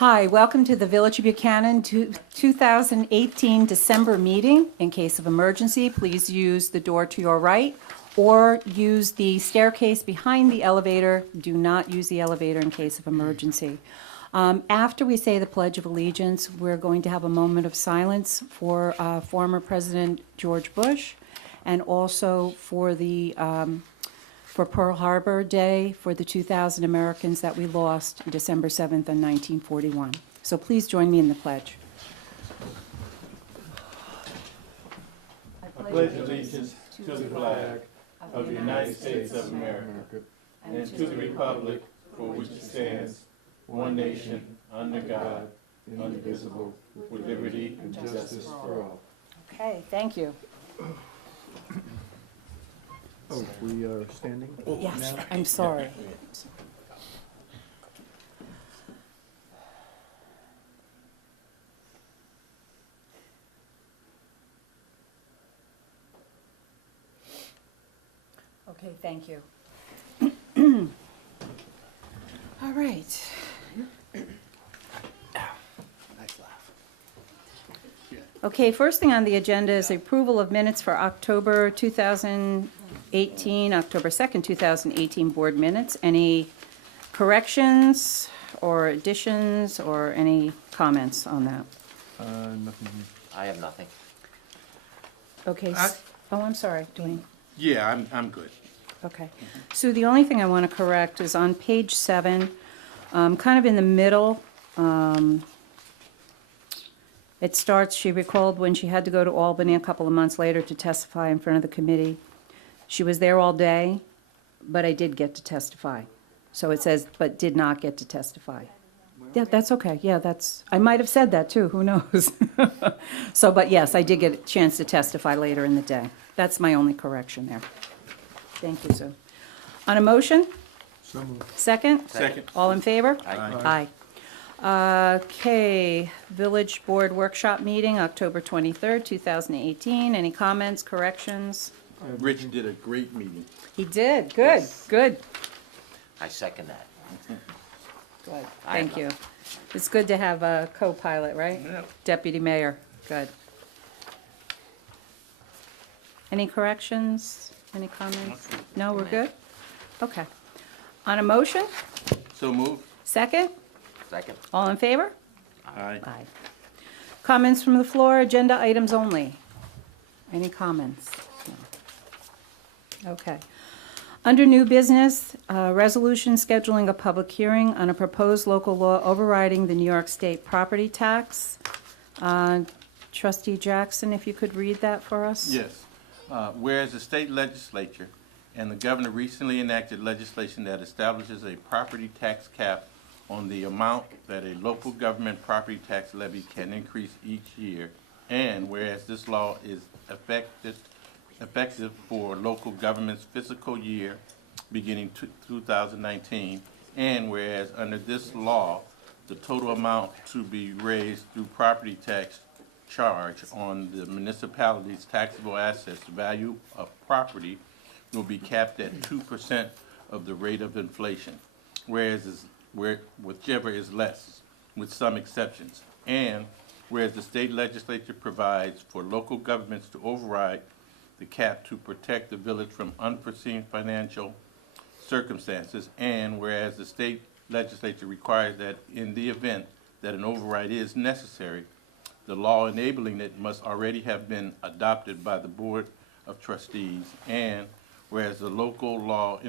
Hi, welcome to the Village of Buchanan 2018 December meeting. In case of emergency, please use the door to your right or use the staircase behind the elevator. Do not use the elevator in case of emergency. After we say the Pledge of Allegiance, we're going to have a moment of silence for former President George Bush and also for for Pearl Harbor Day for the 2,000 Americans that we lost December 7th in 1941. So please join me in the pledge. I pledge allegiance to the flag of the United States of America and to the republic for which it stands, one nation, under God, indivisible, with liberty and justice for all. Okay, thank you. Oh, we are standing? Yes, I'm sorry. Okay, thank you. All right. Okay, first thing on the agenda is the approval of minutes for October 2018, October 2nd, 2018 board minutes. Any corrections or additions or any comments on that? Nothing here. I have nothing. Okay. Oh, I'm sorry, Dwayne. Yeah, I'm good. Okay. So the only thing I want to correct is on page 7, kind of in the middle, it starts, she recalled when she had to go to Albany a couple of months later to testify in front of the committee. She was there all day, but I did get to testify. So it says, but did not get to testify. Yeah, that's okay. Yeah, I might have said that too, who knows? So, but yes, I did get a chance to testify later in the day. That's my only correction there. Thank you, Sue. On a motion? So moved. Second? Second. All in favor? Aye. Aye. Okay, Village Board Workshop Meeting, October 23rd, 2018. Any comments, corrections? Rich did a great meeting. He did, good, Yes. good, I second that. good. I Thank have you. It's good to have a co-pilot, right? Yep. Deputy Mayor, good. Any corrections, any comments? No, we're good? Okay. On a motion? So moved. Second? Second. All in favor? Aye. Aye. Comments from the floor, agenda items only. Any comments? No. Okay. Under new business, resolution scheduling a public hearing on a proposed local law overriding the New York State property tax. Trustee Jackson, if you could read that for us? Yes. Whereas the state legislature and the governor recently enacted legislation that establishes a property tax cap on the amount that a local government property tax levy can increase each year, and whereas this law is effective for local government's fiscal year beginning 2019, and whereas under this law, the total amount to be raised through property tax charge on the municipality's taxable assets value of property will be capped at 2% of the rate of inflation, whichever is less, with some exceptions. And whereas the state legislature provides for local governments to override the cap to protect the village from unforeseen financial circumstances, and whereas the state legislature requires that in the event that an override is necessary, the law enabling it must already have been adopted by the Board of Trustees, and whereas the local law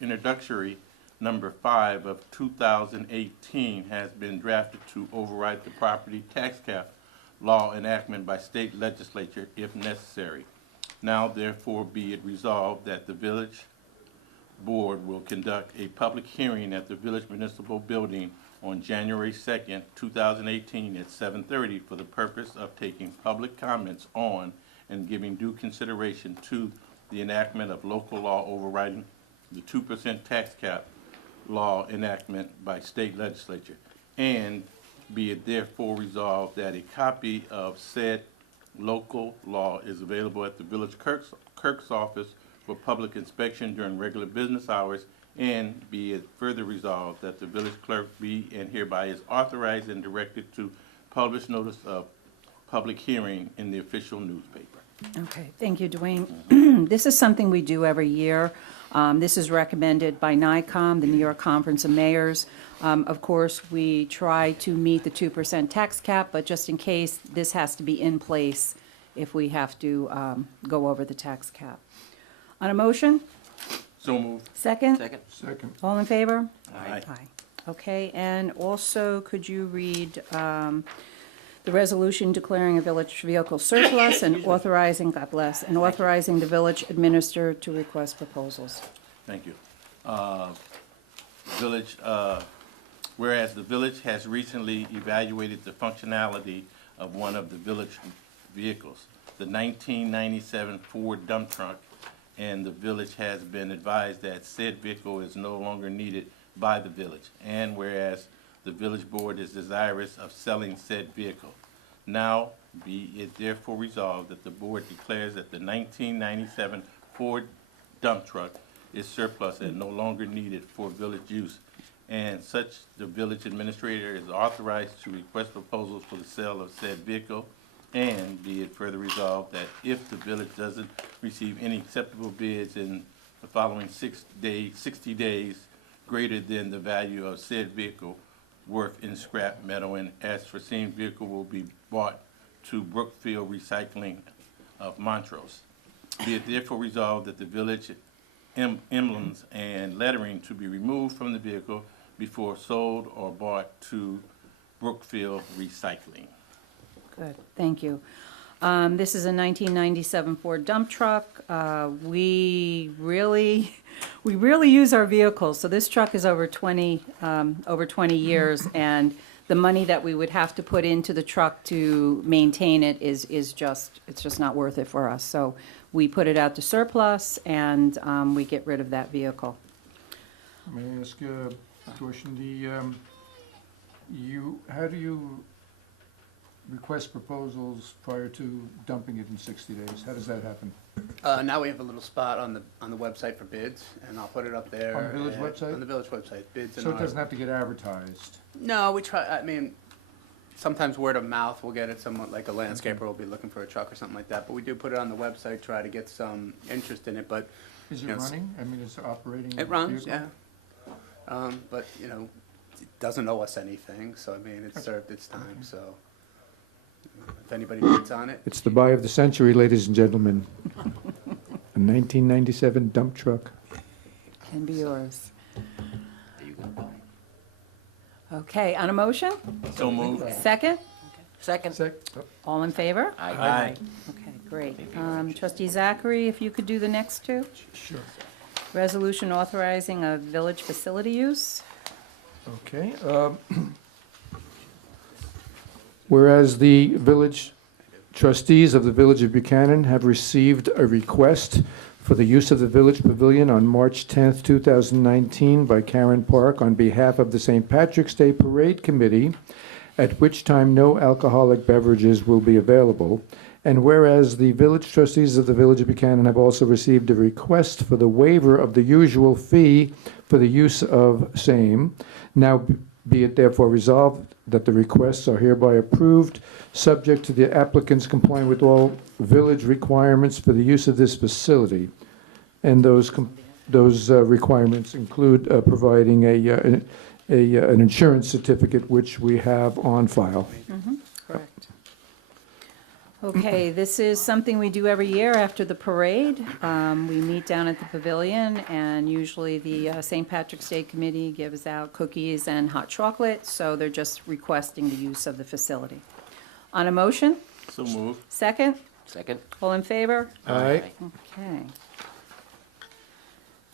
introductory number 5 of 2018 has been drafted to override the property tax cap law enactment by state legislature if necessary. Now therefore be it resolved that the village board will conduct a public hearing at the village municipal building on January 2nd, 2018 at 7:30 for the purpose of taking public comments on and giving due consideration to the enactment of local law overriding the 2% tax cap law enactment by state legislature. And be it therefore resolved that a copy of said local law is available at the village clerk's office for public inspection during regular business hours And be it further resolved that the village clerk be and hereby is authorized and directed to publish notice of public hearing in the official newspaper. Okay, thank you, Dwayne. This is something we do every year. This is recommended by NICOM, the New York Conference of Mayors. Of course, we try to meet the 2% tax cap, but just in case, this has to be in place if we have to go over the tax cap. On a motion? So moved. Second? Second. Second. All in favor? Aye. Okay, and also, could you read the resolution declaring a village vehicle surplus and authorizing, God bless, and authorizing the village administrator to request proposals? Thank you. Village, whereas the village has recently evaluated the functionality of one of the village vehicles, the 1997 Ford dump truck, and the village has been advised that said vehicle is no longer needed by the village. And whereas the village board is desirous of selling said vehicle, now be it therefore resolved that the board declares that the 1997 Ford dump truck is surplus and no longer needed for village use, and such the village administrator is authorized to request proposals for the sale of said vehicle. And be it further resolved that if the village doesn't receive any acceptable bids in the following 60 days greater than the value of said vehicle worth in scrap metal, and as foreseen, vehicle will be bought to Brookfield Recycling of Montrose. Be it therefore resolved that the village emblems and lettering to be removed from the vehicle before sold or bought to Brookfield Recycling. Good, thank you. This is a 1997 Ford dump truck. We really use our vehicles, so this truck is over 20 years, and the money that we would have to put into the truck to maintain it is just, it's just not worth it for us. So we put it out to surplus, and we get rid of that vehicle. May I ask a question? How do you request proposals prior to dumping it in 60 days? How does that happen? Now we have a little spot on the website for bids, and I'll put it up there. On the village and- website? On the village website, bids and. So it doesn't have to get advertised? No, we try, I mean, sometimes word of mouth will get it, someone, like a landscaper will be looking for a truck or something like that, but we do put it on the website, try to get some interest in it, but Is it Yes. running? I mean, is it operating? it runs, vehicle? yeah. But, it doesn't owe us anything, so I mean, it's served its time, so. If anybody bids on it, It's the buy of the century, ladies and gentlemen. A 1997 dump truck. Can be yours. Are you gonna buy? Okay, on a motion? So moved. Second? Second. All in favor? Aye. Okay, great. Trustee Zachary, if you could do the next two? Sure. Resolution authorizing a village facility use. Okay. Whereas the village trustees of the Village of Buchanan have received a request for the use of the Village Pavilion on March 10th, 2019 by Karen Park on behalf of the St. Patrick's Day Parade Committee, at which time no alcoholic beverages will be available. And whereas the village trustees of the Village of Buchanan have also received a request for the waiver of the usual fee for the use of same, now be it therefore resolved that the requests are hereby approved, subject to the applicants complying with all village requirements for the use of this facility. And those requirements include providing an insurance certificate, which we have on file. Correct. Okay, this is something we do every year after the parade. We meet down at the pavilion, and usually the St. Patrick's Day Committee gives out cookies and hot chocolate, so they're just requesting the use of the facility. On a motion? So moved. Second? Second. All in favor? Aye. Okay.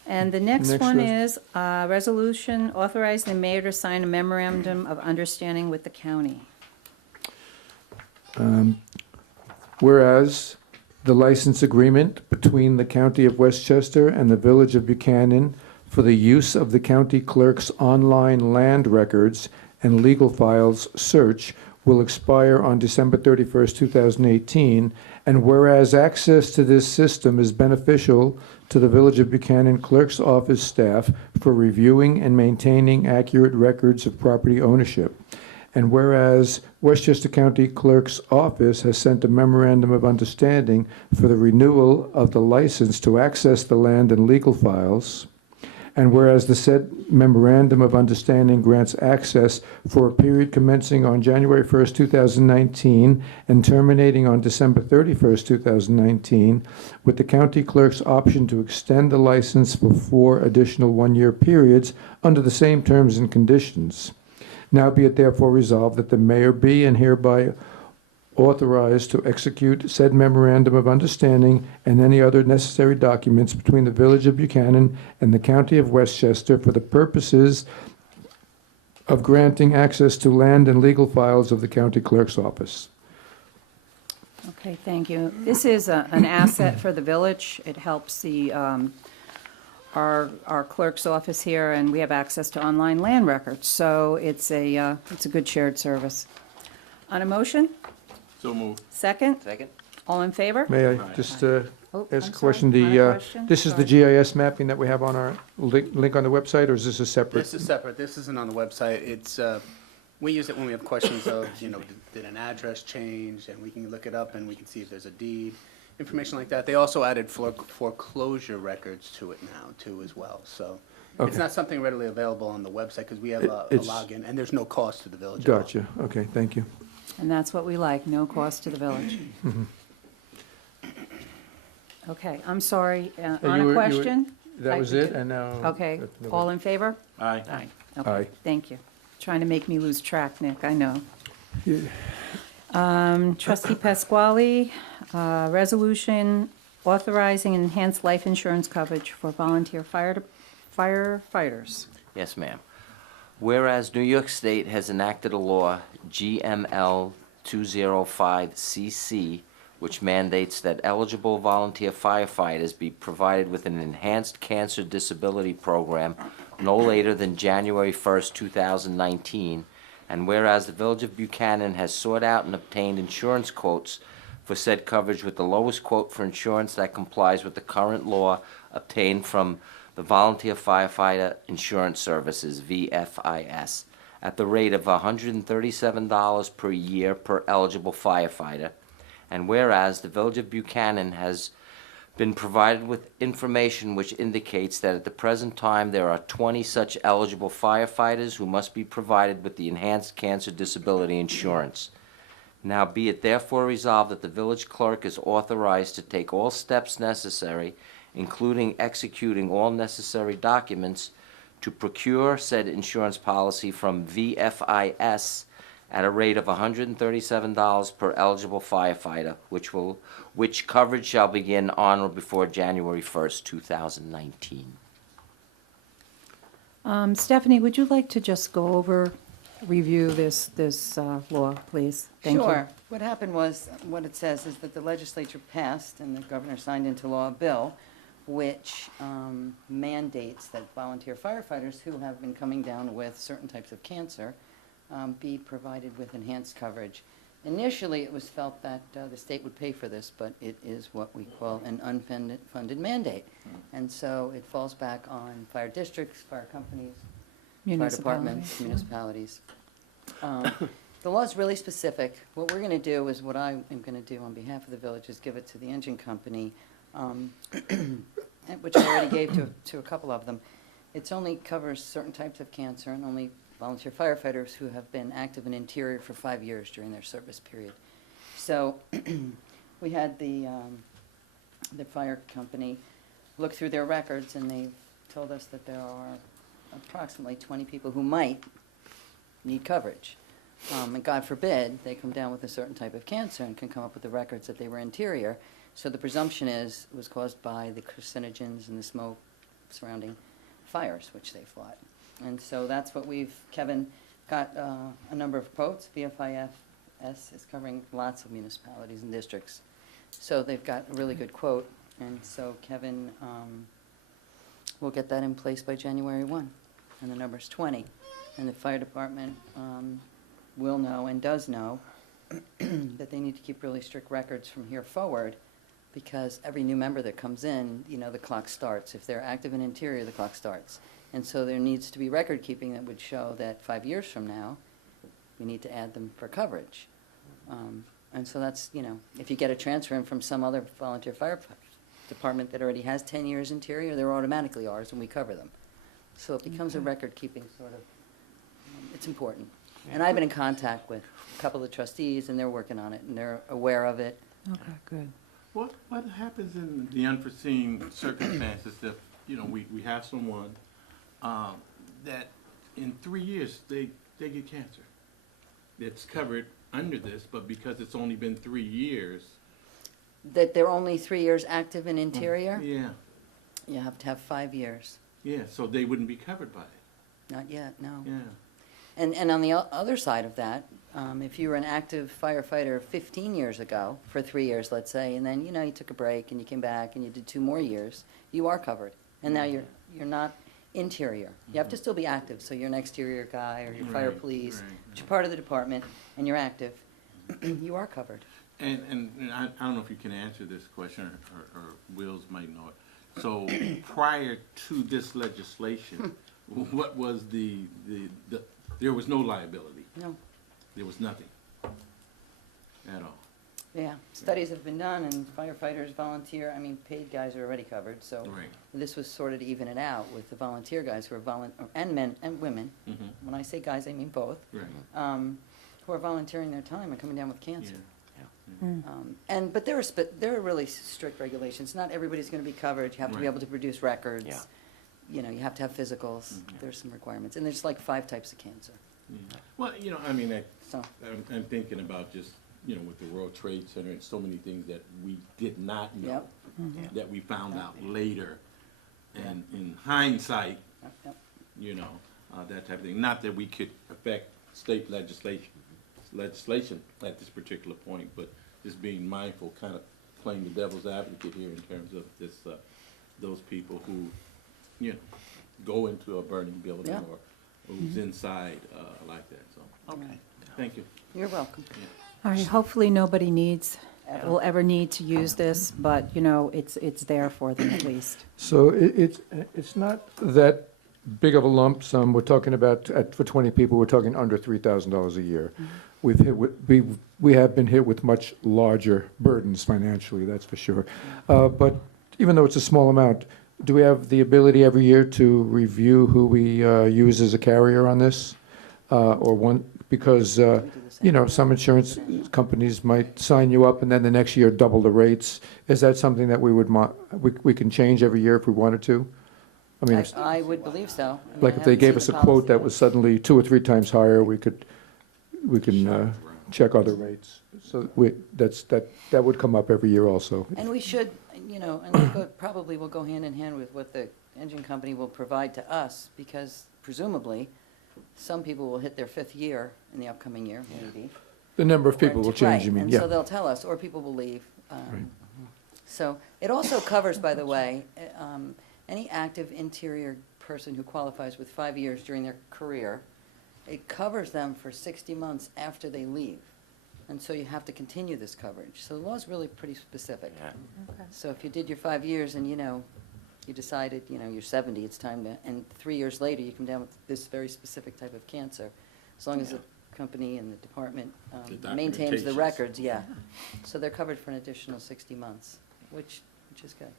And the next Next one res- is resolution authorizing the mayor to sign a memorandum of understanding with the county. Whereas the license agreement between the County of Westchester and the Village of Buchanan for the use of the county clerk's online land records and legal files search will expire on December 31st, 2018, and whereas access to this system is beneficial to the Village of Buchanan Clerk's Office staff for reviewing and maintaining accurate records of property ownership, and whereas Westchester County Clerk's Office has sent a memorandum of understanding for the renewal of the license to access the land and legal files, and whereas the said memorandum of understanding grants access for a period commencing on January 1st, 2019, and terminating on December 31st, 2019, with the county clerk's option to extend the license for 4 additional one-year periods under the same terms and conditions. Now be it therefore resolved that the mayor be and hereby authorized to execute said memorandum of understanding and any other necessary documents between the Village of Buchanan and the County of Westchester for the purposes of granting access to land and legal files of the county clerk's office. Okay, thank you. This is an asset for the village. It helps our clerk's office here, and we have access to online land records. So it's a good shared service. On a motion? So moved. Second? Second? All in favor? May I just Oh, ask I'm a sorry. question? On a The question? this is the Sorry. GIS mapping that we have on our link on the website, or is this a separate? This is separate. This isn't on the website. It's, we use it when we have questions of, did an address change? And we can look it up and we can see if there's a deed, information like that. They also added foreclosure records to it now, too, as well. So it's Okay. not something readily available on the website because we have a It's- login, and there's no cost to the village at all. Gotcha. Okay, thank you. And that's what we like, no cost to the village. Okay, I'm sorry, on you a were- question? That was it, and now. Okay, all in favor? Aye. Aye. Aye. Okay, thank you. Trying to make me lose track, Nick, I know. Yeah. Trustee Pasquale, resolution authorizing enhanced life insurance coverage for volunteer firefighters. Yes, ma'am. Whereas New York State has enacted a law, GML 205CC, which mandates that eligible volunteer firefighters be provided with an enhanced cancer disability program no later than January 1st, 2019, and whereas the Village of Buchanan has sought out and obtained insurance quotes for said coverage with the lowest quote for insurance that complies with the current law obtained from the Volunteer Firefighter Insurance Services, VFIS, at the rate of $137 per year per eligible firefighter. And whereas the Village of Buchanan has been provided with information which indicates that at the present time there are 20 such eligible firefighters who must be provided with the enhanced cancer disability insurance. Now be it therefore resolved that the village clerk is authorized to take all steps necessary, including executing all necessary documents, to procure said insurance policy from VFIS at a rate of $137 per eligible firefighter, which coverage shall begin on or before January 1st, 2019. Stephanie, would you like to just go over, review this law, please? Thank you. Sure. What happened was, what it says is that the legislature passed and the governor signed into law a bill which mandates that volunteer firefighters who have been coming down with certain types of cancer be provided with enhanced coverage. Initially, it was felt that the state would pay for this, but it is what we call an unfunded mandate. And so it falls back on fire districts, fire companies, fire departments, municipalities. The law is really specific. What we're going to do is, what I am going to do on behalf of the village is give it to the engine company, which I already gave to a couple of them. It only covers certain types of cancer and only volunteer firefighters who have been active in Interior for 5 years during their service period. So we had the fire company look through their records, and they told us that there are approximately 20 people who might need coverage. And God forbid, they come down with a certain type of cancer and can come up with the records that they were Interior. So the presumption is it was caused by the carcinogens and the smoke surrounding fires, which they fought. And so that's what Kevin got a number of quotes. VFIS is covering lots of municipalities and districts. So they've got a really good quote. And so Kevin will get that in place by January 1. And the number's 20. And the fire department will know and does know that they need to keep really strict records from here forward, because every new member that comes in, you know, the clock starts. If they're active in Interior, the clock starts. And so there needs to be record keeping that would show that 5 years from now, we need to add them for coverage. And so that's, you know, if you get a transfer in from some other volunteer fire department that already has 10 years Interior, they're automatically ours and we cover them. So it becomes a record keeping sort of, it's important. And I've been in contact with a couple of the trustees and they're working on it and they're aware of it. Okay, good. What happens in the unforeseen circumstances if, you know, we have someone that in 3 years they get cancer? It's covered under this, but because it's only been 3 years. That they're only 3 years active in Interior? Yeah, You have to have 5 years. yeah, so they wouldn't be covered by it, Not yet, no. yeah. And on the other side of that, if you were an active firefighter 15 years ago, for 3 years, let's say, and then, you know, you took a break and you came back and you did 2 more years, you are covered. And now you're not Interior. You have to still be active, so you're an exterior guy or you're fire Right, police, right, but you're part of the department and you're active, you are covered. And I don't know if you can answer this question, or Wills might know it. So prior to this legislation, what was there was no liability, No, there was nothing at all. yeah, studies have been done and firefighters, volunteer, I mean, paid guys are already covered, so Right. this was sort of to even it out with the volunteer guys who are and men and women. Mhm. When I say guys, I mean both. Right. Who are volunteering their time and coming down with cancer. Yeah. But there are really strict regulations. Not everybody's going to be covered. You have to be Right. able to produce records. Yeah. You know, you have to have physicals. There's some requirements. And there's like 5 types of cancer. Yeah. Well, you know, I mean, So, I'm thinking about just, you know, with the World Trade Center and so many things that we did not know, Yep. that we found out later. And in hindsight, yep. you know, that type of thing. Not that we could affect state legislation at this particular point, but just being mindful, kind of playing the devil's advocate here in terms of this, those people who, you know, go into a burning building Yeah. or who's inside like that, so, okay, thank you. You're welcome. All right, hopefully nobody Ever. will ever need to use this, but, you know, it's there for them at least. So it's not that big of a lump sum. We're talking about, for 20 people, we're talking under $3,000 a year. We have been hit with much larger burdens financially, that's for sure. But even though it's a small amount, do we have the ability every year to review who we use as a carrier on this? Or one, because, you know, some insurance companies might sign you up and then the next year double the rates. Is that something that we can change every year if we wanted to? I mean, I would believe so. I mean, like I if they haven't gave seen us a the quote that policy. was suddenly 2 or 3 times higher, we can check other rates. So that would come up every year also. And we should, you know, and that probably will go hand in hand with what the engine company will provide to us, because presumably, some people will hit their 5th year in the upcoming year, maybe. The number of people will Right, change, you mean, and so yeah. they'll tell us, or people will leave. Right. So it also covers, by the way, any active Interior person who qualifies with 5 years during their career. It covers them for 60 months after they leave. And so you have to continue this coverage. So the law is really pretty specific. Yeah. So if you did your 5 years and, you know, you decided, you know, you're 70, it's time to, and 3 years later, you come down with this very specific type of cancer, as long as the company and the department The maintains the documentations. records, yeah. So they're covered for an additional 60 months, which is good,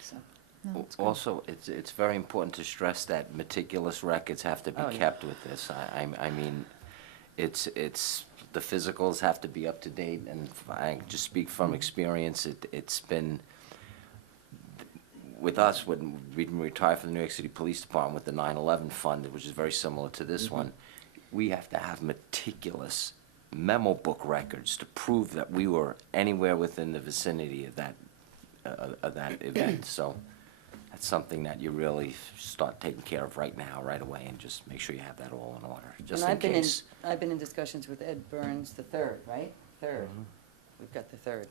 so. No, it's good. Also, it's very important to stress that meticulous records have to be Oh, yeah. kept with this. I mean, it's, the physicals have to be up to date, and I just speak from experience, it's been, with us, when we retired from the New York City Police Department with the 9/11 fund, which is very similar to this one, we have to have meticulous memo book records to prove that we were anywhere within the vicinity of that event. So that's something that you really start taking care of right now, right away, and just make sure you have that all in order, just And in case. I've been in discussions with Ed Burns the third, right? Third. We've got the third.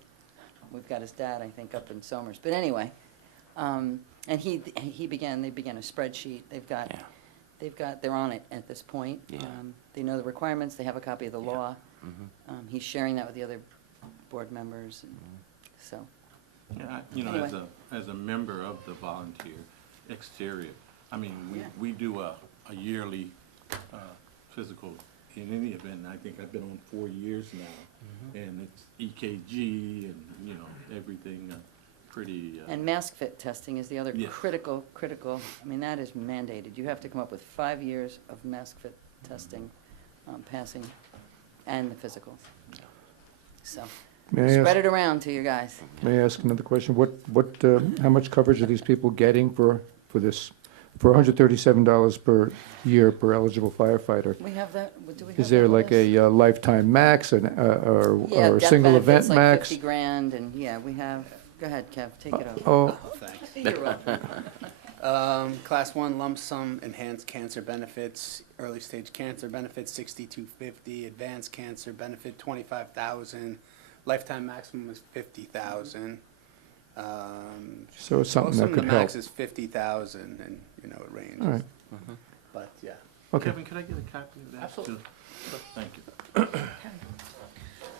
We've got his dad, I think, up in Somers. But anyway, and they began a spreadsheet. They've got Yeah. they're on it at this point. Yeah. They know the requirements, they have a copy of the law. He's sharing that with the other board members, and so. Yeah, Anyway. as a member of the volunteer exterior, I mean, Yeah. we do a yearly physical in any event, and I think I've been on 4 years now. And it's EKG and, everything pretty. And mask fit testing is the other Yes. critical, I mean, that is mandated. You have to come up with 5 years of mask fit testing, passing, and the physical. So, May I spread ask, it around to you guys. may I ask another question? How much coverage are these people getting for this? For $137 per year per eligible firefighter? We have that, do we have Is there that like list? a lifetime max Yeah, or a death single benefits event like max? 50 grand, and, yeah, we have, go ahead, Kev, take it over. Oh, Thanks. You're welcome. Class 1 lump sum enhanced cancer benefits, early stage cancer benefits, $6,250, advanced cancer benefit, $25,000, lifetime maximum is $50,000. so it's something that Most of could the help. max is 50,000, and, it ranges. All right, But, yeah. okay. Kevin, could I get a copy of that? Absolutely. too? Thank you.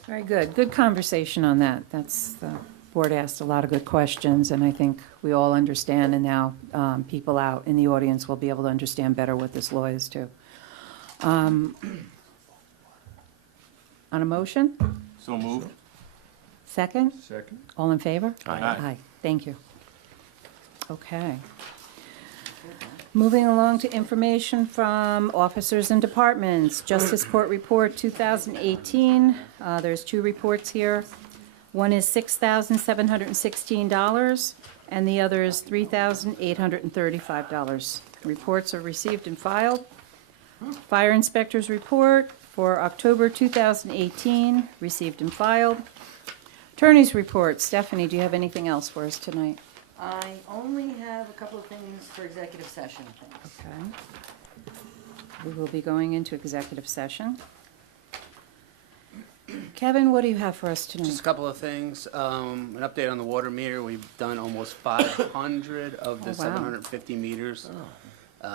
Very good. Good conversation on that. The board asked a lot of good questions, and I think we all understand, and now people out in the audience will be able to understand better what this law is too. On a motion? So moved. Second? Second. All in favor? Aye. Aye. Thank you. Okay. Moving along to information from officers and departments. Justice Court Report 2018. There's 2 reports here. One is $6,716, and the other is $3,835. Reports are received and filed. Fire Inspector's Report for October 2018, received and filed. Attorney's Report. Stephanie, do you have anything else for us tonight? I only have a couple of things for executive session, thanks. Okay. We will be going into executive session. Kevin, what do you have for us Just a tonight? couple of things. An update on the water meter. We've done almost 500 of the Oh, wow. 750 meters.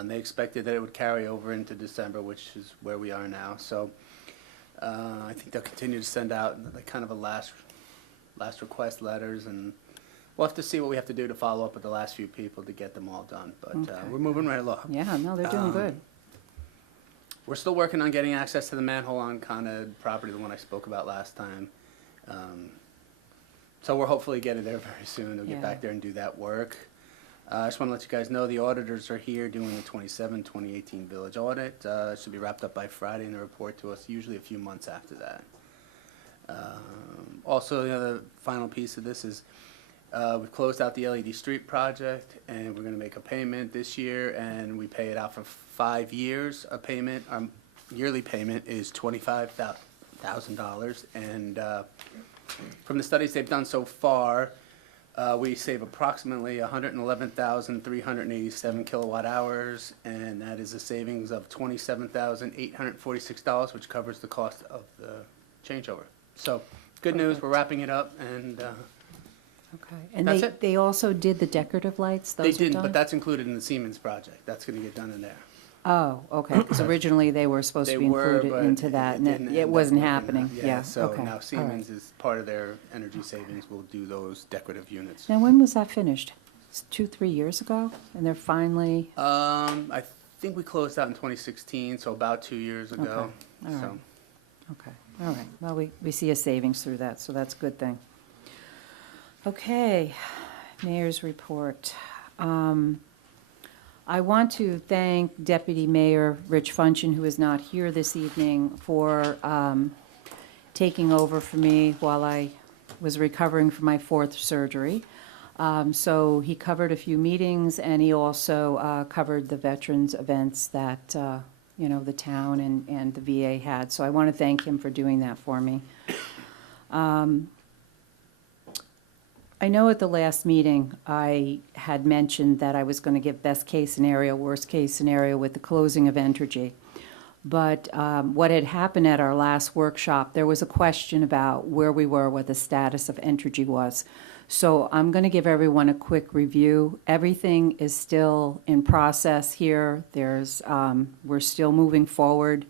They expected that it would carry over into December, which is where we are now. So I think they'll continue to send out like kind of a last request letters, and we'll have to see what we have to do to follow up with the last few people to get them all done. But Okay. we're moving right along. Yeah, no, they're doing good. We're still working on getting access to the manhole on Con Ed property, the one I spoke about last time. So we're hopefully getting there very soon. We'll Yeah. get back there and do that work. I just want to let you guys know the auditors are here doing the 2018 village audit. It should be wrapped up by Friday and they report to us usually a few months after that. Also, the other final piece of this is we've closed out the LED street project, and we're going to make a payment this year, and we pay it out for 5 years. A payment, our yearly payment is $25,000, and from the studies they've done so far, we save approximately 111,387 kilowatt hours, and that is a savings of $27,846, which covers the cost of the changeover. So, good news, we're wrapping it up, and Okay. And That's they, it. they also did the decorative lights? they Those were didn't, done? but that's included in the Siemens project. That's going to get done in there. Oh, okay, because originally they were supposed They to be were, included but into that, and didn't end it up wasn't working out. happening, yeah, So okay, all now right. Siemens is part of their energy savings, will do those decorative units. Now, when was that finished? 2-3 years ago? And they're finally, I think we closed out in 2016, so about 2 years ago. Okay, all So, right. Okay, all right. Well, we see a savings through that, so that's a good thing. Okay, Mayor's report. I want to thank Deputy Mayor Rich Funchin, who is not here this evening, for taking over for me while I was recovering from my 4th surgery. So he covered a few meetings, and he also covered the veterans events that, the town and the VA had. So I want to thank him for doing that for me. I know at the last meeting, I had mentioned that I was going to give best case scenario, worst case scenario with the closing of Entergy. But what had happened at our last workshop, there was a question about where we were, what the status of Entergy was. So I'm going to give everyone a quick review. Everything is still in process here. We're still moving forward.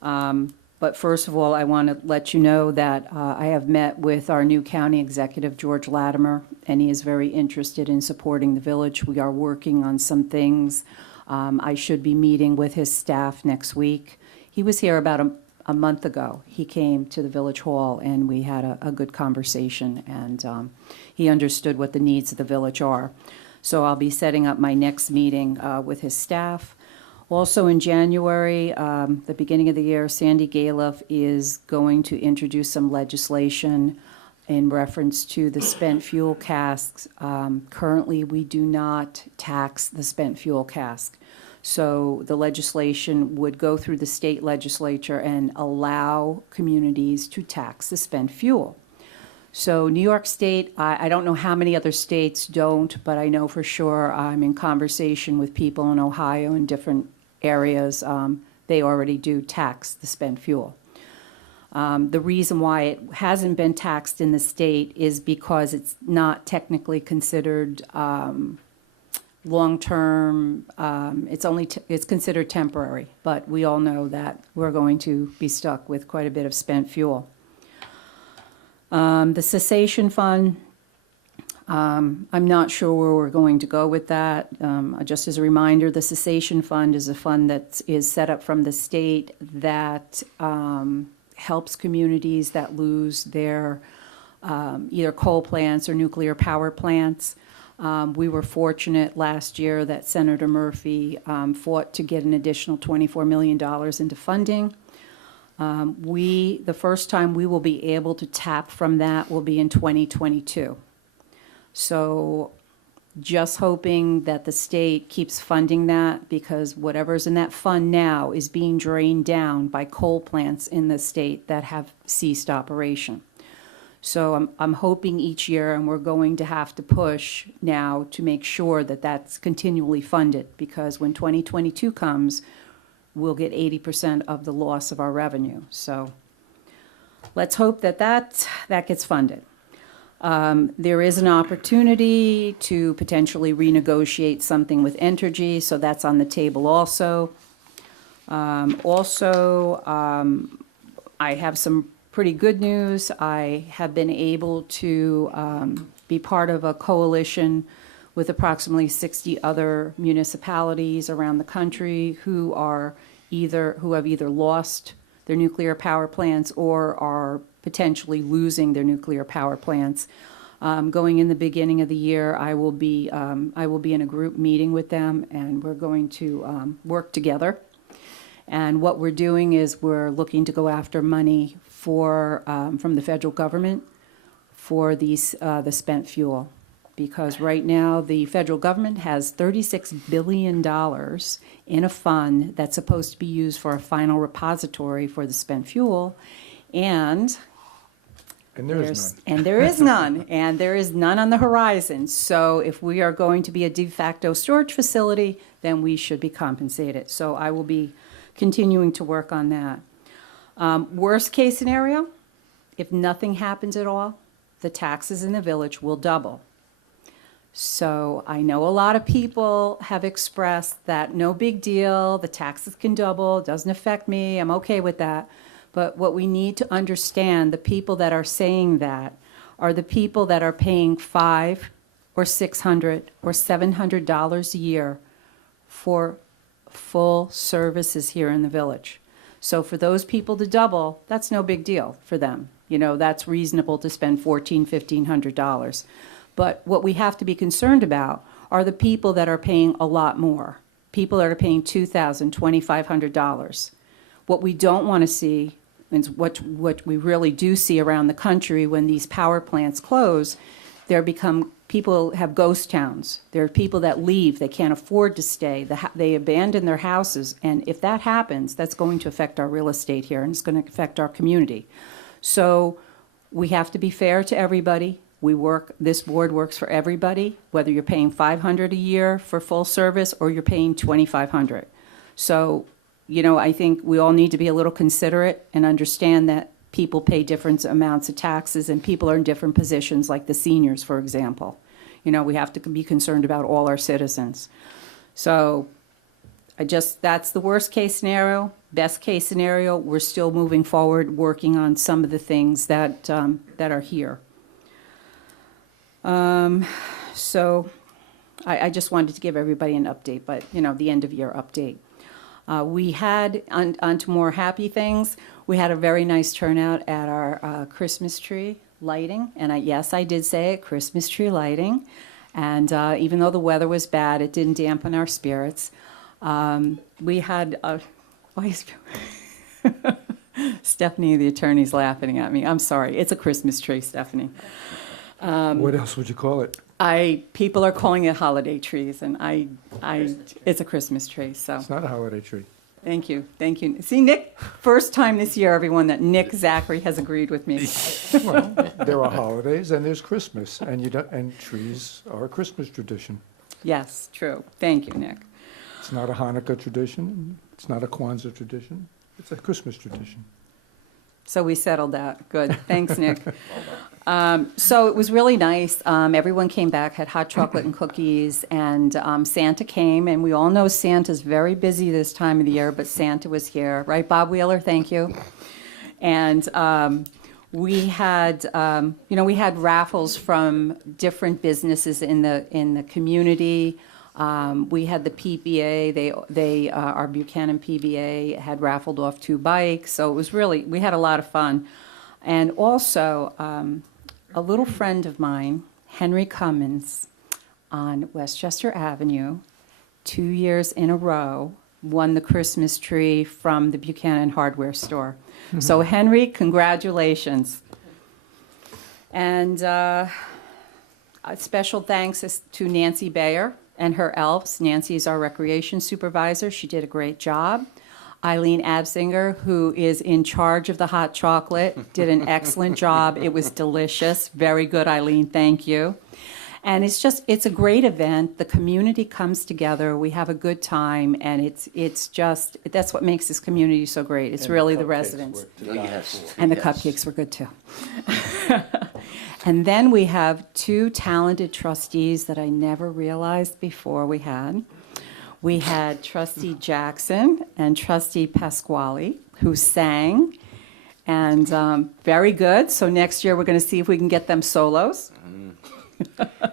But first of all, I want to let you know that I have met with our new county executive, George Latimer, and he is very interested in supporting the village. We are working on some things. I should be meeting with his staff next week. He was here about a month ago. He came to the village hall, and we had a good conversation, and he understood what the needs of the village are. So I'll be setting up my next meeting with his staff. Also in January, the beginning of the year, Sandy Galiff is going to introduce some legislation in reference to the spent fuel casks. Currently, we do not tax the spent fuel cask. So the legislation would go through the state legislature and allow communities to tax the spent fuel. So New York State, I don't know how many other states don't, but I know for sure I'm in conversation with people in Ohio and different areas. They already do tax the spent fuel. The reason why it hasn't been taxed in the state is because it's not technically considered long-term. It's considered temporary, but we all know that we're going to be stuck with quite a bit of spent fuel. The cessation fund, I'm not sure where we're going to go with that. Just as a reminder, the cessation fund is a fund that is set up from the state that helps communities that lose their either coal plants or nuclear power plants. We were fortunate last year that Senator Murphy fought to get an additional $24 million into funding. The first time we will be able to tap from that will be in 2022. So just hoping that the state keeps funding that, because whatever's in that fund now is being drained down by coal plants in the state that have ceased operation. So I'm hoping each year, and we're going to have to push now to make sure that that's continually funded, because when 2022 comes, we'll get 80% of the loss of our revenue. So let's hope that gets funded. There is an opportunity to potentially renegotiate something with Entergy, so that's on the table also. I have some pretty good news. I have been able to be part of a coalition with approximately 60 other municipalities around the country who have either lost their nuclear power plants or are potentially losing their nuclear power plants. Going in the beginning of the year, I will be in a group meeting with them, and we're going to work together. And what we're doing is we're looking to go after money from the federal government for the spent fuel. Because right now, the federal government has $36 billion in a fund that's supposed to be used for a final repository for the spent fuel, and there is none. And there is none, and there is none on the horizon. So if we are going to be a de facto storage facility, then we should be compensated. So I will be continuing to work on that. Worst case scenario, if nothing happens at all, the taxes in the village will double. So I know a lot of people have expressed that no big deal, the taxes can double, doesn't affect me, I'm okay with that. But what we need to understand, the people that are saying that are the people that are paying $500 or $600 or $700 a year for full services here in the village. So for those people to double, that's no big deal for them. You know, that's reasonable to spend $1,400, $1,500. But what we have to be concerned about are the people that are paying a lot more, people that are paying $2,000, $2,500. What we don't want to see, and what we really do see around the country when these power plants close, people have ghost towns. There are people that leave, they can't afford to stay, they abandon their houses, and if that happens, that's going to affect our real estate here, and it's going to affect our community. So we have to be fair to everybody. This board works for everybody, whether you're paying $500 a year for full service or you're paying $2,500. So I think we all need to be a little considerate and understand that people pay different amounts of taxes and people are in different positions, like the seniors, for example. We have to be concerned about all our citizens. So that's the worst case scenario. Best case scenario, we're still moving forward, working on some of the things that are here. So I just wanted to give everybody an update, but, the end of year update. We had, on to more happy things, we had a very nice turnout at our Christmas tree lighting. And yes, I did say it, Christmas tree lighting. And even though the weather was bad, it didn't dampen our spirits. We had, why is Stephanie, the attorney's laughing at me. I'm sorry. It's a Christmas tree, Stephanie. What else would you call it? People are calling it holiday trees, and it's a Christmas tree, so. It's not a holiday tree. Thank you. See, Nick, first time this year, everyone, that Nick Zachary has agreed with me. Well, there are holidays and there's Christmas, and trees are a Christmas tradition. Yes, true. Thank you, Nick. It's not a Hanukkah tradition. It's not a Kwanzaa tradition. It's a Christmas tradition. So we settled that. Good. Thanks, Nick. So it was really nice. Everyone came back, had hot chocolate and cookies, and Santa came. And we all know Santa's very busy this time of the year, but Santa was here. Right, Bob Wheeler? Thank you. And we had, we had raffles from different businesses in the community. We had the PBA, our Buchanan PBA had raffled off 2 bikes, so it was we had a lot of fun. And also, a little friend of mine, Henry Cummins, on Westchester Avenue, 2 years in a row, won the Christmas tree from the Buchanan hardware store. So Henry, congratulations. And a special thanks to Nancy Bayer and her elves. Nancy is our recreation supervisor. She did a great job. Eileen Absinger, who is in charge of the hot chocolate, did an excellent job. It was delicious. Very good, Eileen. Thank you. And it's a great event. The community comes together. We have a good time, and that's what makes this community so great. It's really the residents. Yes. And the cupcakes were good, too. And then we have 2 talented trustees that I never realized before we had. We had Trustee Jackson and Trustee Pasquale, who sang, and very good. So next year, we're going to see if we can get them solos.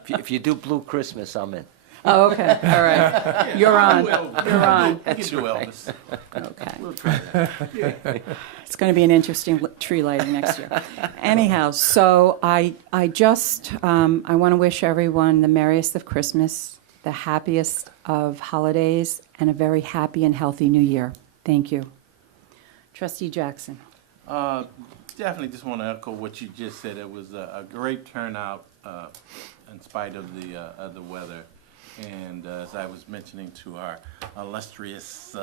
If you do Blue Christmas, I'm in. Oh, okay, all right. You're on. You're on. We can do Elvis. Okay. We'll try that. It's going to be an interesting tree lighting next year. Anyhow, so I want to wish everyone the merriest of Christmas, the happiest of holidays, and a very happy and healthy new year. Thank you. Trustee Jackson. Definitely just want to echo what you just said. It was a great turnout in spite of the weather. And as I was mentioning to our illustrious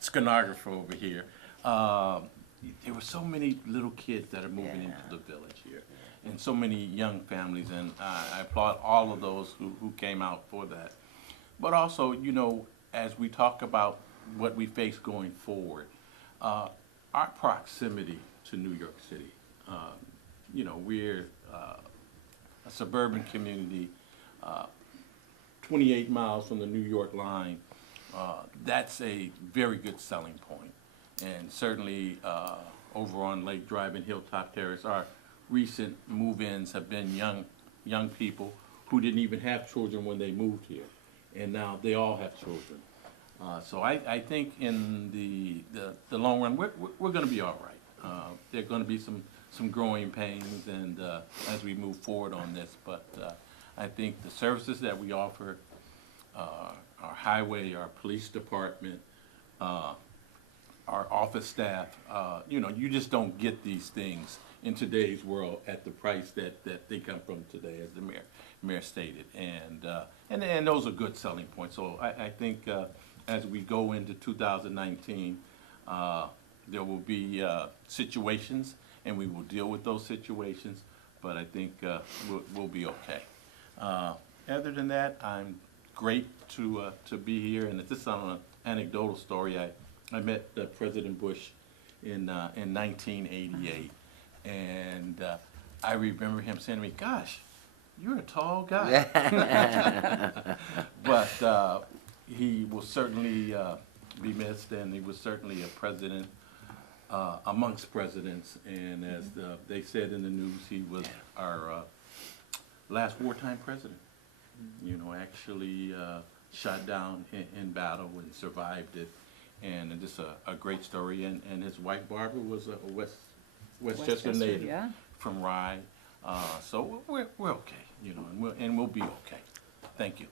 scenographer over here, there were so many little kids that are moving into the village here, and so many young families, and I applaud all of those who came out for that. But also, as we talk about what we face going forward, our proximity to New York City. We're a suburban community, 28 miles from the New York line. That's a very good selling point. And certainly over on Lake Drive and Hilltop Terrace, our recent move-ins have been young people who didn't even have children when they moved here. And now they all have children. So I think in the long run, we're going to be all right. There are going to be some growing pains and as we move forward on this, but I think the services that we offer, our highway, our police department, our office staff, you just don't get these things in today's world at the price that they come from today, as the mayor stated, and those are good selling points. So I think as we go into 2019, there will be situations, and we will deal with those situations, but I think we'll be okay. Other than that, I'm great to be here, and this is on anecdotal story. I met President Bush in 1988, and I remember him saying to me, "Gosh, you're a tall guy." But he will certainly be missed, and he was certainly a president amongst presidents. And as they said in the news, he was our last wartime president. You know, actually shot down in battle and survived it. And just a great story. And his wife Barbara was a Westchester native yeah. from Rye. So we're okay, you know, and we'll be okay. Thank you.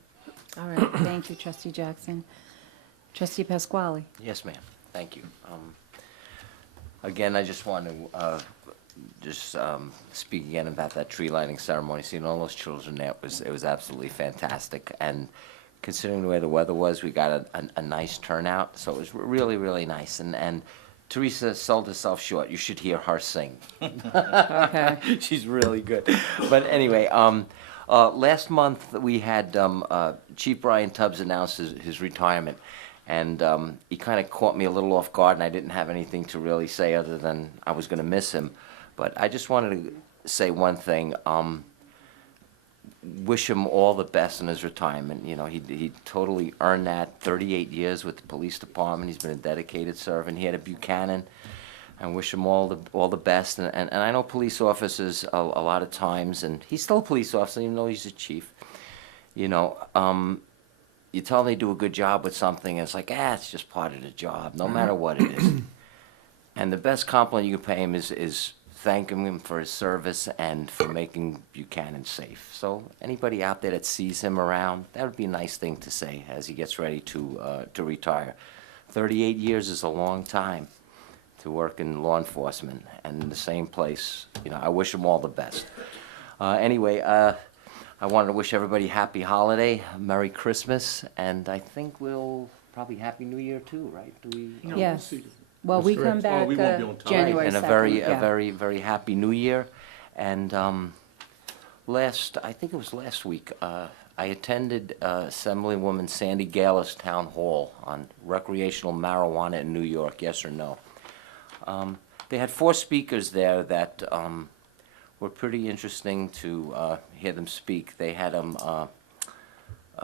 All right, thank you, Trustee Jackson. Trustee Pasquale. Yes, ma'am. Thank you. Again, I just want to speak again about that tree lighting ceremony. Seeing all those children there, it was absolutely fantastic. And considering the way the weather was, we got a nice turnout. So it was really, really nice. And Teresa sold herself short. You should hear her sing. Okay. She's really good. But anyway, last month we had Chief Brian Tubbs announce his retirement. And he kind of caught me a little off guard, and I didn't have anything to really say other than I was going to miss him. But I just wanted to say one thing. Wish him all the best in his retirement. You know, he totally earned that. 38 years with the police department. He's been a dedicated servant. He had a Buchanan. And wish him all the best. And I know police officers a lot of times, and he's still a police officer, even though he's a chief. You know, you tell them they do a good job with something, and it's like, it's just part of the job, no matter what it is. And the best compliment you can pay him is thanking him for his service and for making Buchanan safe. So anybody out there that sees him around, that would be a nice thing to say as he gets ready to retire. 38 years is a long time to work in law enforcement and in the same place. You know, I wish him all the best. Anyway, I wanted to wish everybody happy holiday, Merry Christmas, and I think we'll probably Happy New Year too, right? Do we? Yes. Well, we come back we won't be on time. January 2nd. And a yeah. very, very happy New Year. And I think it was last week, I attended Assemblywoman Sandy Gala's town hall on recreational marijuana in New York, yes or no. They had 4 speakers there that were pretty interesting to hear them speak. They had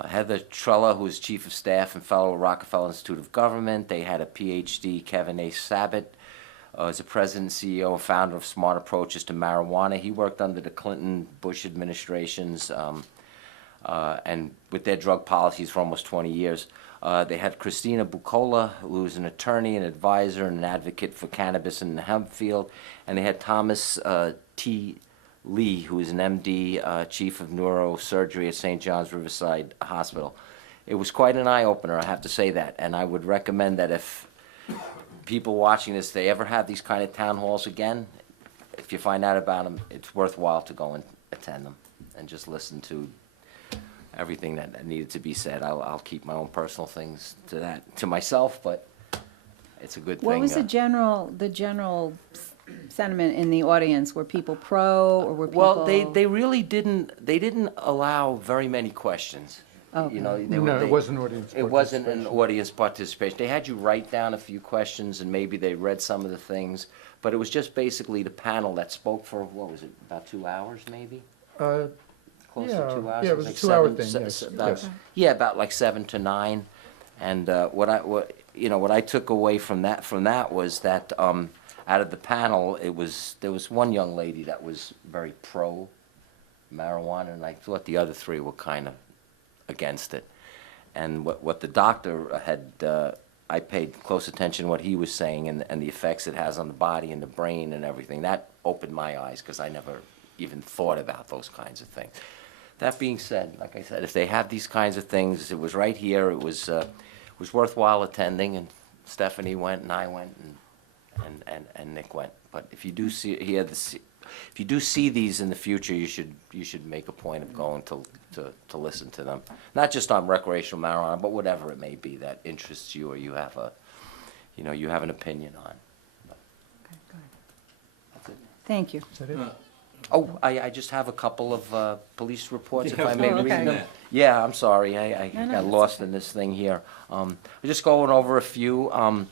Heather Trella, who is Chief of Staff and Fellow at Rockefeller Institute of Government. They had a PhD, Kevin A. Sabat, as a president, CEO, and founder of Smart Approaches to Marijuana. He worked under the Clinton-Bush administrations and with their drug policies for almost 20 years. They had Christina Bucola, who is an attorney, an advisor, and an advocate for cannabis in the hemp field. And they had Thomas T. Lee, who is an MD, Chief of Neurosurgery at St. John's Riverside Hospital. It was quite an eye-opener, I have to say that. And I would recommend that if people watching this, they ever have these kind of town halls again, if you find out about them, it's worthwhile to go and attend them and just listen to everything that needed to be said. I'll keep my own personal things to myself, but it's a good thing. What was the general sentiment in the audience? Were people pro, or were people? Well, they really didn't allow very many questions. Okay. You know, It wasn't audience It wasn't an participation. audience participation. They had you write down a few questions, and maybe they read some of the things, but it was just basically the panel that spoke for, what was it, about 2 hours, maybe? Close to 2 hours. Yeah, it was a like 2-hour seven- thing, yes, about- yes. Yeah, about like 7 to 9. And what I took away from that was that out of the panel, there was one young lady that was very pro marijuana, and I thought the other 3 were kind of against it. And what the doctor had, I paid close attention to what he was saying and the effects it has on the body and the brain and everything. That opened my eyes, because I never even thought about those kinds of things. That being said, like I said, if they have these kinds of things, it was right here. It was worthwhile attending, and Stephanie went, and I went, and Nick went. But if you do see these in the future, you should make a point of going to listen to them. Not just on recreational marijuana, but whatever it may be that interests you, or you have an opinion on. Okay, go ahead. That's it. Thank you. Is that it? Oh, I just have a couple of police reports, if I Yes, may Oh, read okay. them. Yeah, I'm sorry, I No, no, got that's lost in this thing here. I'm just going over a few. On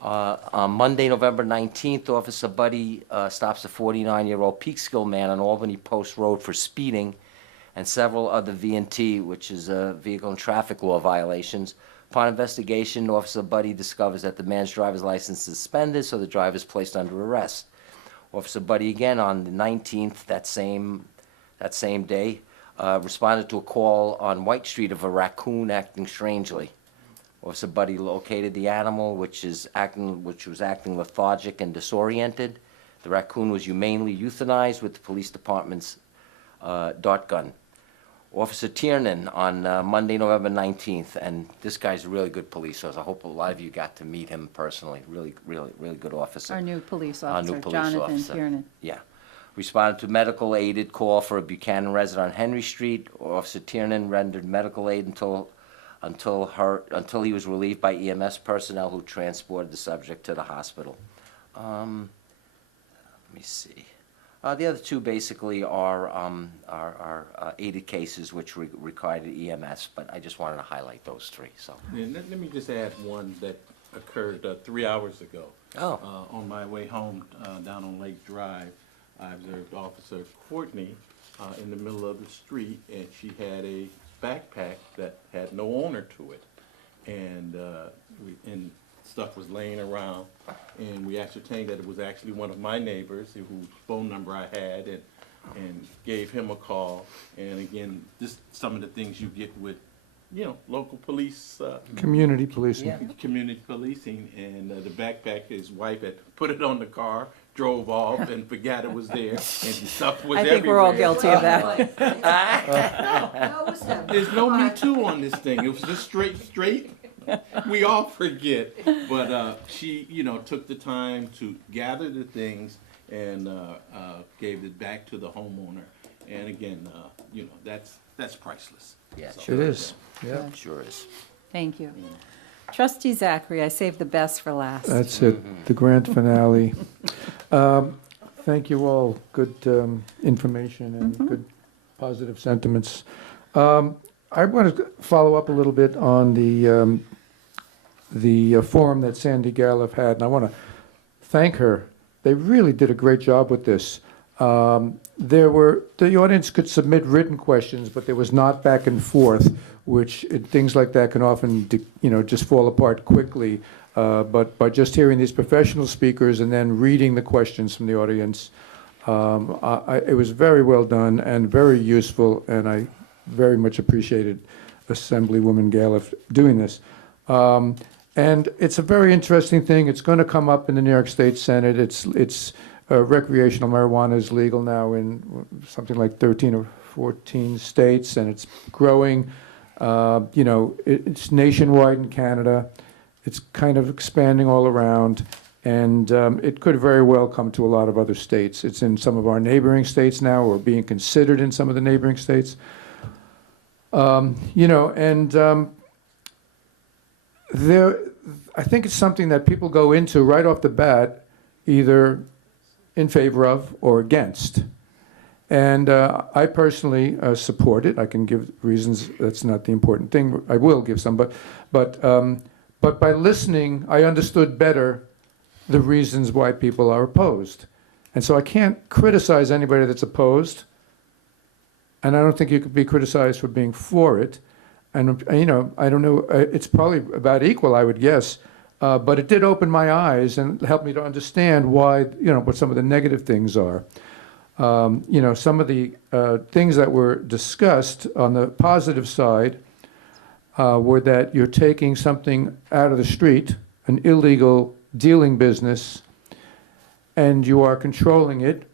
Monday, November 19th, Officer Buddy stops a 49-year-old Peekskill man on Albany Post Road for speeding and several other V&T, which is vehicle and traffic law violations. Upon investigation, Officer Buddy discovers that the man's driver's license is suspended, so the driver is placed under arrest. Officer Buddy again on the 19th, that same day, responded to a call on White Street of a raccoon acting strangely. Officer Buddy located the animal, which was acting lethargic and disoriented. The raccoon was humanely euthanized with the police department's dart gun. Officer Tiernan on Monday, November 19th, and this guy's a really good police officer. I hope a lot of you got to meet him personally. Really good officer. Our new police Our new officer, police Jonathan officer. Tiernan. Yeah. Responded to medical aided call for a Buchanan resident on Henry Street. Officer Tiernan rendered medical aid until he was relieved by EMS personnel who transported the subject to the hospital. Let me see. The other two basically are aided cases which required EMS, but I just wanted to highlight those three, so. And let me just add one that occurred 3 hours ago. Oh. On my way home down on Lake Drive, I observed Officer Courtney in the middle of the street, and she had a backpack that had no owner to it. And stuff was laying around, and we ascertained that it was actually one of my neighbors whose phone number I had, and gave him a call. And again, just some of the things you get with, local police, Community policing. Yeah. community policing, and the backpack, his wife had put it on the car, drove off, and forgot it was there, and the stuff was I everywhere. think we're all guilty of that. There's no Me Too on this thing. It was just straight. We all forget, but she, took the time to gather the things and gave it back to the homeowner. And again, that's priceless. Yeah, It sure is, yeah. Sure is. Thank you. Trustee Zachary, I saved the best for last. That's it, the grand finale. Thank you all, good information and good positive sentiments. I want to follow up a little bit on the forum that Sandy Galliff had, and I want to thank her. They really did a great job with this. The audience could submit written questions, but there was not back and forth, which things like that can often, just fall apart quickly. But by just hearing these professional speakers and then reading the questions from the audience, it was very well done and very useful, and I very much appreciated Assemblywoman Galliff doing this. And it's a very interesting thing. It's going to come up in the New York State Senate. It's recreational marijuana is legal now in something like 13 or 14 states, and it's growing. It's nationwide in Canada. It's kind of expanding all around, and it could very well come to a lot of other states. It's in some of our neighboring states now, or being considered in some of the neighboring states. I think it's something that people go into right off the bat, either in favor of or against. And I personally support it. I can give reasons. That's not the important thing. I will give some, but by listening, I understood better the reasons why people are opposed. And so I can't criticize anybody that's opposed, and I don't think you could be criticized for being for it. And, I don't know, it's probably about equal, I would guess. But it did open my eyes and help me to understand why, what some of the negative things are. Some of the things that were discussed on the positive side were that you're taking something out of the street, an illegal dealing business, and you are controlling it,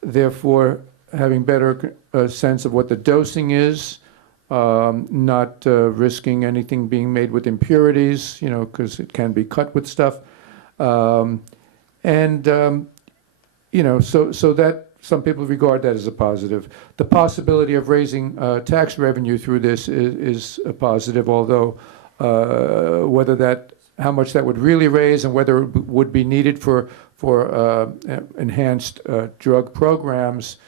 therefore having better sense of what the dosing is, not risking anything being made with impurities, because it can be cut with stuff. So that some people regard that as a positive. The possibility of raising tax revenue through this is a positive, although whether that how much that would really raise and whether it would be needed for enhanced drug programs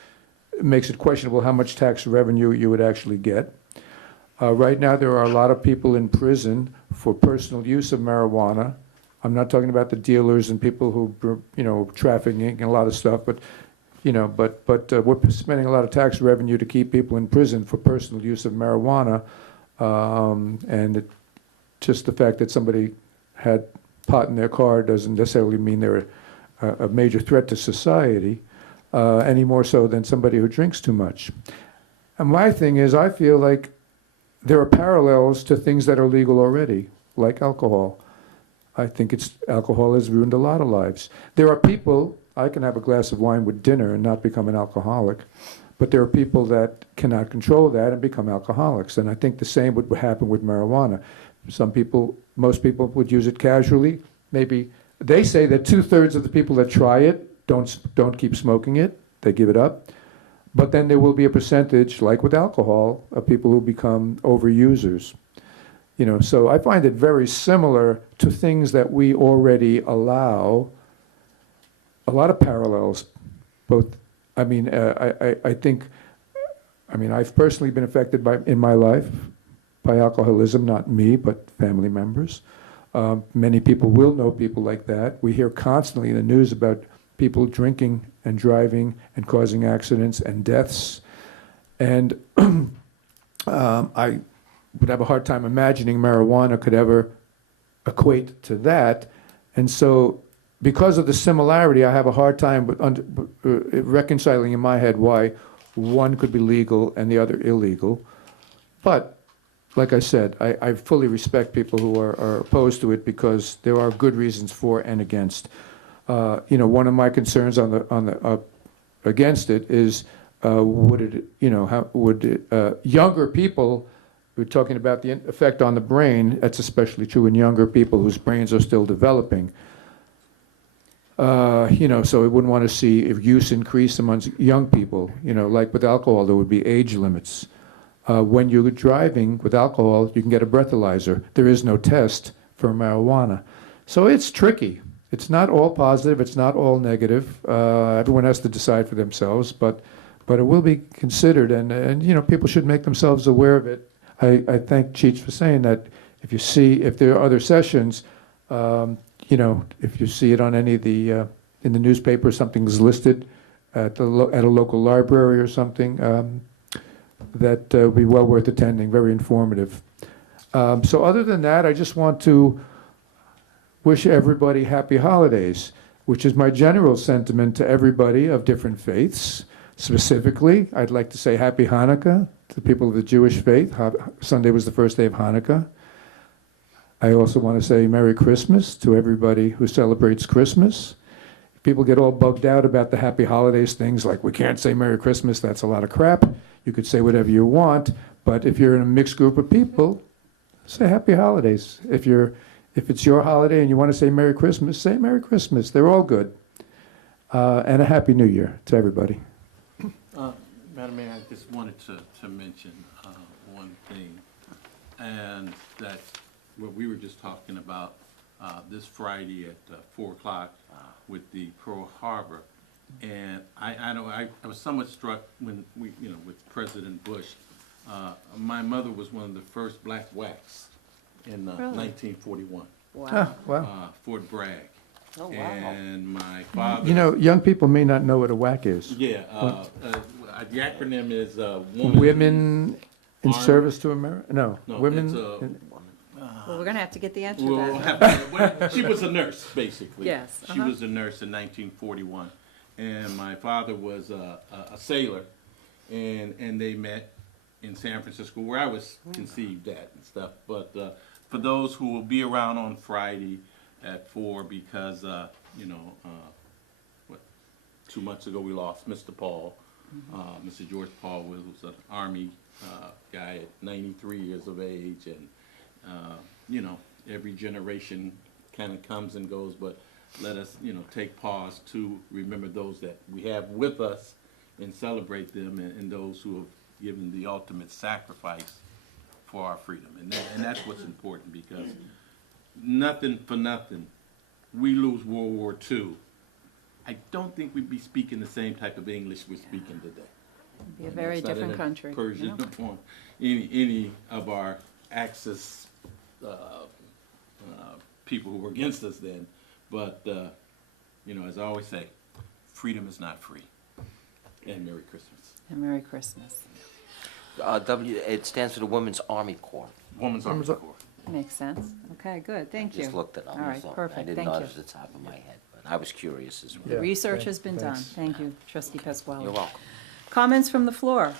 makes it questionable how much tax revenue you would actually get. Right now, there are a lot of people in prison for personal use of marijuana. I'm not talking about the dealers and people who, trafficking and a lot of stuff, but we're spending a lot of tax revenue to keep people in prison for personal use of marijuana. And just the fact that somebody had pot in their car doesn't necessarily mean they're a major threat to society, any more so than somebody who drinks too much. And my thing is, I feel like there are parallels to things that are legal already, like alcohol. I think alcohol has ruined a lot of lives. There are people, I can have a glass of wine with dinner and not become an alcoholic, but there are people that cannot control that and become alcoholics. And I think the same would happen with marijuana. Most people would use it casually. Maybe they say that 2/3 of the people that try it don't keep smoking it. They give it up. But then there will be a percentage, like with alcohol, of people who become overusers. So I find it very similar to things that we already allow. A lot of parallels, both. I think, I've personally been affected in my life by alcoholism, not me, but family members. Many people will know people like that. We hear constantly in the news about people drinking and driving and causing accidents and deaths. And I would have a hard time imagining marijuana could ever equate to that. And so because of the similarity, I have a hard time reconciling in my head why one could be legal and the other illegal. But like I said, I fully respect people who are opposed to it because there are good reasons for and against. One of my concerns against it is younger people. We're talking about the effect on the brain. That's especially true in younger people whose brains are still developing. So we wouldn't want to see if use increase amongst young people. Like with alcohol, there would be age limits. When you're driving with alcohol, you can get a breathalyzer. There is no test for marijuana. So it's tricky. It's not all positive. It's not all negative. Everyone has to decide for themselves, but it will be considered, and people should make themselves aware of it. I thank Cheech for saying that. If there are other sessions, if you see it on any of the in the newspaper, something's listed at a local library or something, that would be well worth attending. Very informative. So other than that, I just want to wish everybody happy holidays, which is my general sentiment to everybody of different faiths. Specifically, I'd like to say Happy Hanukkah to the people of the Jewish faith. Sunday was the first day of Hanukkah. I also want to say Merry Christmas to everybody who celebrates Christmas. People get all bugged out about the Happy Holidays things, like we can't say Merry Christmas, that's a lot of crap. You could say whatever you want, but if you're in a mixed group of people, say Happy Holidays. If it's your holiday and you want to say Merry Christmas, say Merry Christmas. They're all good. And a Happy New Year to everybody. Madam Mayor, I just wanted to mention one thing, and that's what we were just talking about this Friday at 4 o'clock with the Pearl Harbor. And I was somewhat struck when with President Bush. My mother was one of the first black WACs in 1941. Wow. Fort Bragg. Oh, wow. And my father. Young people may not know what a WAC is. Yeah, the acronym is Women in Armed- Service to America? No, No, women. Well, we're going to have to get the answer to Well, that. she was a nurse, basically. Yes, She was a nurse in 1941, and my father was a sailor, and they met in San Francisco, where I was conceived at and stuff. But for those who will be around on Friday at 4, because 2 months ago we lost Mr. Paul, Mr. George Paul was an Army guy at 93 years of age, and every generation kind of comes and goes, but let us, take pause to remember those that we have with us and celebrate them, and those who have given the ultimate sacrifice for our freedom. And that's what's important, because nothing for nothing, we lose World War II, I don't think we'd be speaking the same type of English we're speaking today. It'd be a very That's not different an country. you Persian know? upon any of our Axis people who were against us then. But, you know, as I always say, freedom is not free. And Merry Christmas. And Merry Christmas. It stands for the Women's Army Corps. Woman's Army Women's Corps. Makes sense. Okay, good, thank you. Just looked it up. All right, so I perfect, didn't thank know you. it was the top of my head, but I was curious as well. Yeah, Research has been done. thanks. Thank you, trustee Pasquale. You're welcome. Comments from the floor?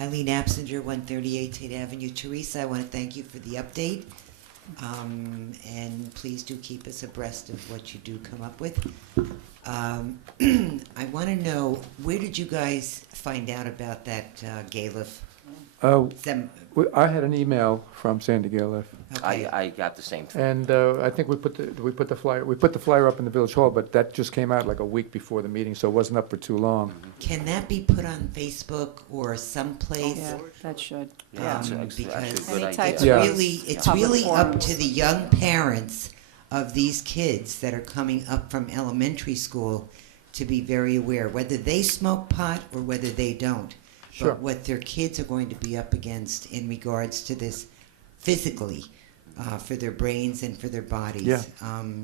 Eileen Apsinger, 138 Tate Avenue. Teresa, I want to thank you for the update. And please do keep us abreast of what you do come up with. I want to know, where did you guys find out about that Galef? I had an email from Sandy Galiff, Okay. I got the same thing. and I think we put the flyer up in the Village Hall, but that just came out like a week before the meeting, so it wasn't up for too long. Can that be put on Facebook or someplace? Yeah, that should. Yeah, it's because actually a Any good type idea. It's Yeah. it's Public really up forums. to the young parents of these kids that are coming up from elementary school to be very aware, whether they smoke pot or whether they don't. Sure. But what their kids are going to be up against in regards to this physically, for their brains and for their bodies. Yeah.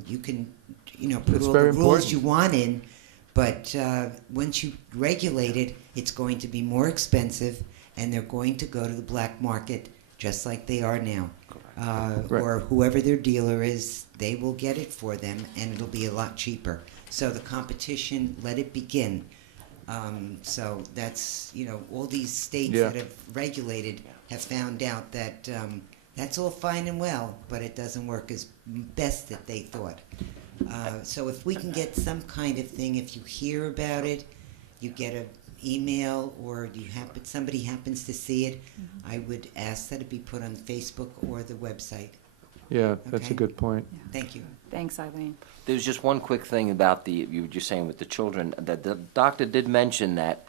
You can, put It's all the very rules important. you want in, but once you regulate it, it's going to be more expensive, and they're going to go to the black market just like they are now. Right. Or whoever their dealer is, they will get it for them, and it'll be a lot cheaper. So the competition, let it begin. So that's, all these states Yeah. that have regulated have found out that that's all fine and well, but it doesn't work as best that they thought. So if we can get some kind of thing, if you hear about it, you get an email, or somebody happens to see it, I would ask that it be put on Facebook or the website. Yeah, that's a Okay. good point. Thank you. Thanks, Eileen. There's just one quick thing about you were just saying with the children, that the doctor did mention that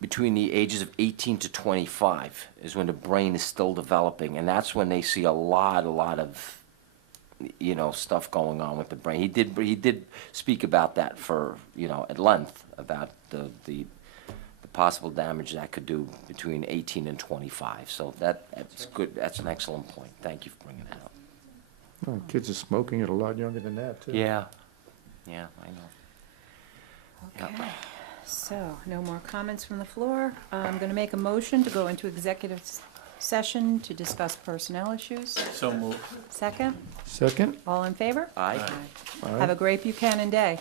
between the ages of 18 to 25 is when the brain is still developing, and that's when they see a lot of, stuff going on with the brain. He did speak about that for, at length, about the possible damage that could do between 18 and 25. So that's good. That's an excellent point. Thank you for bringing that up. Oh, kids are smoking at a lot younger than that, too. Yeah, I know. Yep. Okay, so no more comments from the floor. I'm going to make a motion to go into executive session to discuss personnel issues. So moved. Second, Second? all in favor? Aye. Aye. Have a great Buchanan Day.